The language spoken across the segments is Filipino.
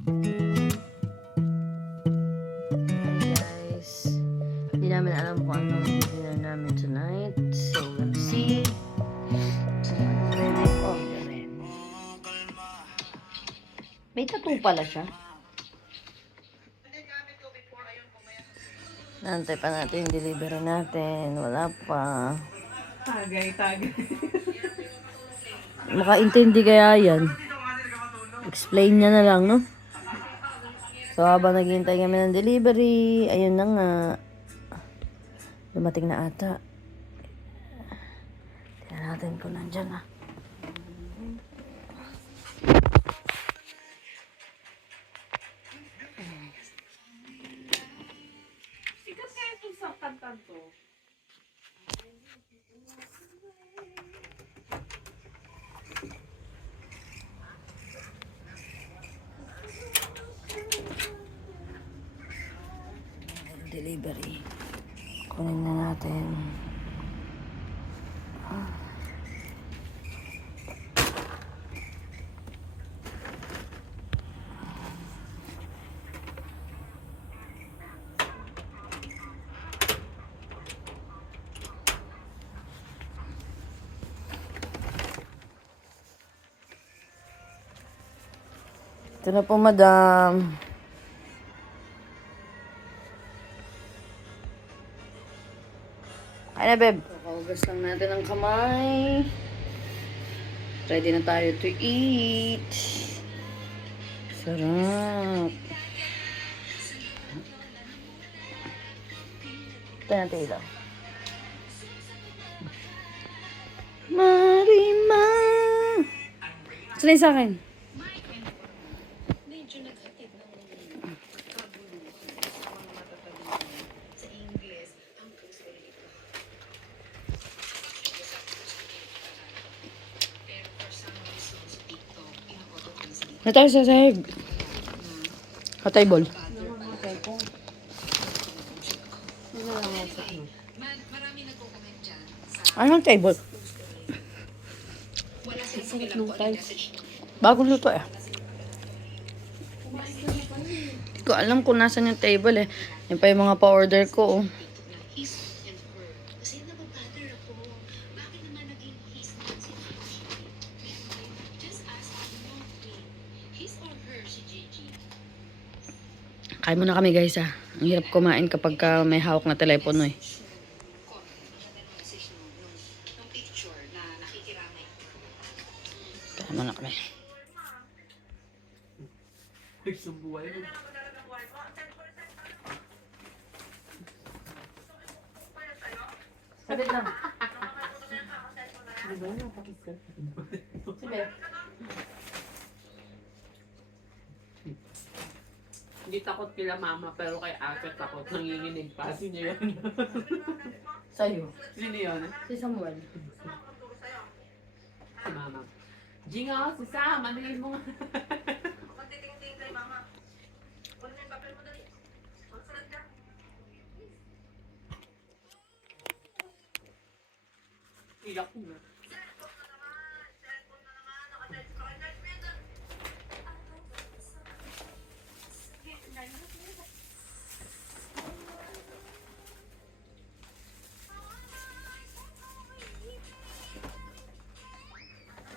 Guys, hindi namin alam kung anong dinner namin tonight. So, we'll see. Oh, may tattoo pala siya. Nantay pa natin yung delivery natin. Wala pa. Tagay. Makaintindi kaya yan. Explain niya na lang, no? So, habang naghihintay kami ng delivery, ayun na nga. Dumating na ata. Tingnan natin kung nandyan na. Sikat kaya itong sa kantan to. Delivery. Kunin na natin. Ito na po, madam. Ay na, babe. Kakaugas lang natin ang kamay. Ready na tayo to eat. Sarap. Ito na tayo lang. Marima! Sanay sa akin. Na tayo sa sahig. Hatay ball. Anong table? Sakit nung tayo. Bagong luto eh. Hindi ko alam kung nasan yung table eh. Yan pa yung mga pa-order ko oh. Kain muna kami guys ah. Ang hirap kumain kapag may hawak na telepono eh. Kain muna kami. Nagsumbuhay mo. Sabit lang. Diba? Napakisal. Sige. Hindi takot kila mama pero kay ate takot. Nanginginig pa. Sino yun? Sa'yo. Sino yun? Si Samuel. Si mama. Jingo, si Sam, ano yun mo? Iyak na.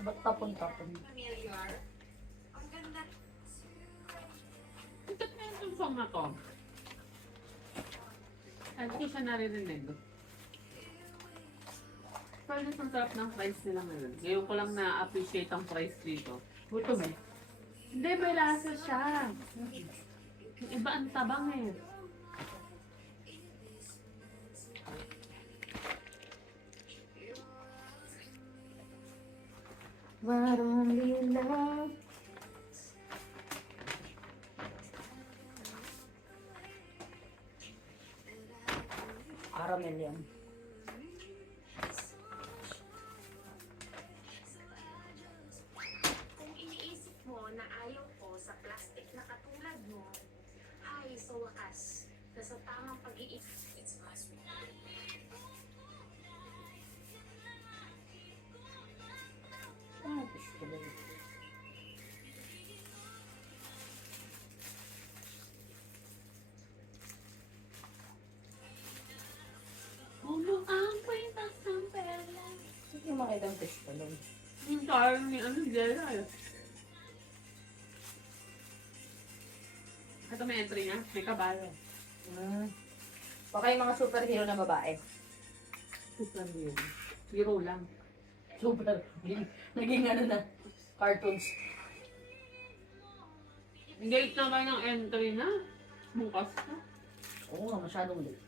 Ba't tapon-tapon? Ito na yung song na to. Hindi ko siya naririnig. Pero ang sarap ng price nila ngayon. Ngayon ko lang na-appreciate ang price dito. Gutom eh. Hindi, may lasa siya. Yung iba ang tabang eh. Marumila. Caramel yan. Kung iniisip mo na ayaw ko sa plastic na katulad mo, ay sa wakas, nasa tamang pag-iisip. It's my sweet. Ah, gusto ko. test pa lang. Yung kaya ni ano, Jella eh. Ito may entry niya, may kabalo. Baka yung mga superhero na babae. Super hero. Hero lang. Super. Naging ano na. Cartoons. Gate na kayo ng entry na. Bukas na. Oo nga, masyadong late.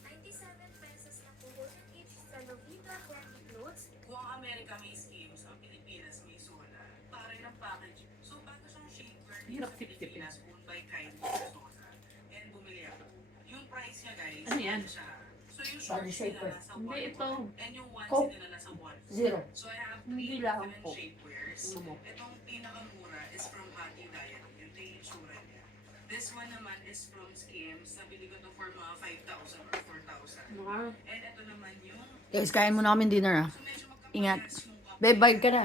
97 pesos na po each sa Lovita Happy Clothes. Kung ang Amerika may schemes, ang Pilipinas may solar. Pare ng package. So, bago siyang shapewear Hirap sa tip-tipin. Pilipinas, owned by Kylie Sosa. And bumili ako. Yung price niya, guys, Ano yan? siya. So, yung Body shorts shaper. nila nasa Hindi, 1. ito. And yung ones Coke. nila nasa 1. Zero. So, I have Hindi 3 lang different po. shapewears. Ano mo? Itong pinakamura is from Hati Diary. Yung itsura niya. This one naman is from Skims. Nabili ko to for mga 5,000 or 4,000. Mga And ito naman yung Guys, kain muna kami dinner ah. so medyo Ingat. magkapares yung Babe, bye ka na.